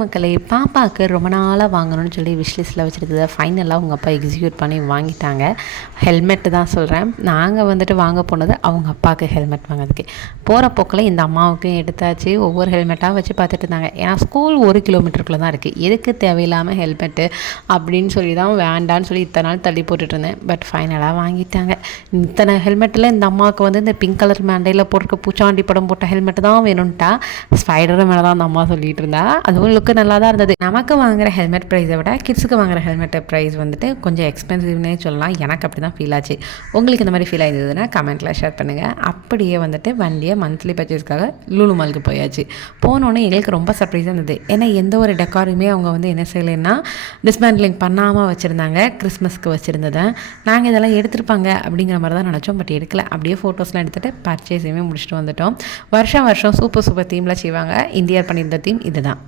மக்களே, பாப்பாவுக்கு ரொம்ப நாளாக வாங்கணும்னு சொல்லி விஷ்லிஸ்ட்டில் வச்சுருந்ததை ஃபைனலாக அவங்க அப்பா எக்ஸிக்யூட் பண்ணி வாங்கிட்டாங்க. ஹெல்மெட்டு தான் சொல்கிறேன். நாங்கள் வந்துட்டு வாங்க போனது அவங்க அப்பாவுக்கு ஹெல்மெட் வாங்கிறதுக்கு. போகிற போக்கில் இந்த அம்மாவுக்கும் எடுத்தாச்சு. ஒவ்வொரு ஹெல்மெட்டாக வச்சு பார்த்துட்டு இருந்தாங்க. ஏன்னா ஸ்கூல் 1 கிலோமீட்டருக்குள்ளே தான் இருக்குது. எதுக்கு தேவையில்லாமல் ஹெல்மெட்டு அப்படின்னு சொல்லி தான் வேண்டான்னு சொல்லி இத்தனை நாள் தள்ளி போட்டுட்டு இருந்தேன். பட் ஃபைனலாக வாங்கிட்டாங்க. இத்தனை ஹெல்மெட்டில் இந்த அம்மாவுக்கு வந்து இந்த பிங்க் கலர் மேண்டையில் போட்டிருக்க பூச்சாண்டி படம் போட்ட ஹெல்மெட்டு தான் வேணும்ட்டா. ஸ்பைடர் மேலே தான் அந்த அம்மா சொல்லிட்டு இருந்தா. அதுவும் நல்லா தான் இருந்தது. நமக்கு வாங்குற ஹெல்மெட் ப்ரைஸை விட கிட்ஸுக்கு வாங்குற ஹெல்மெட் ப்ரைஸ் வந்துட்டு கொஞ்சம் எக்ஸ்பென்சிவ்னே சொல்லலாம். எனக்கு அப்படி தான் ஃபீல் ஆச்சு. உங்களுக்கு இந்த மாதிரி ஃபீல் ஆயிருந்ததுன்னா கமெண்ட்டில் ஷேர் பண்ணுங்கள். அப்படியே வந்துட்டு வண்டியை மந்த்லி பர்ச்சேஸ்க்காக லூலு மாலுக்கு போயாச்சு. போனோன்னே எங்களுக்கு ரொம்ப சர்ப்ரைஸாக இருந்தது. ஏன்னா எந்த ஒரு டெக்காருமே அவங்க வந்து என்ன செய்யலைன்னா டிஸ்மேண்ட்லிங் பண்ணாமல் வச்சுருந்தாங்க. கிறிஸ்மஸ்க்கு வச்சுருந்ததை நாங்கள் இதெல்லாம் எடுத்துருப்பாங்க அப்படிங்கிற மாதிரி தான் நினச்சோம். பட் எடுக்கல. அப்படியே ஃபோட்டோஸ்லாம் எடுத்துகிட்டு பர்ச்சேஸையுமே முடிச்சுட்டு வந்துட்டோம். வருஷம் சூப்பர் தீமில் செய்வாங்க. இந்தியா பண்ணியிருந்த தீம் இதுதான்.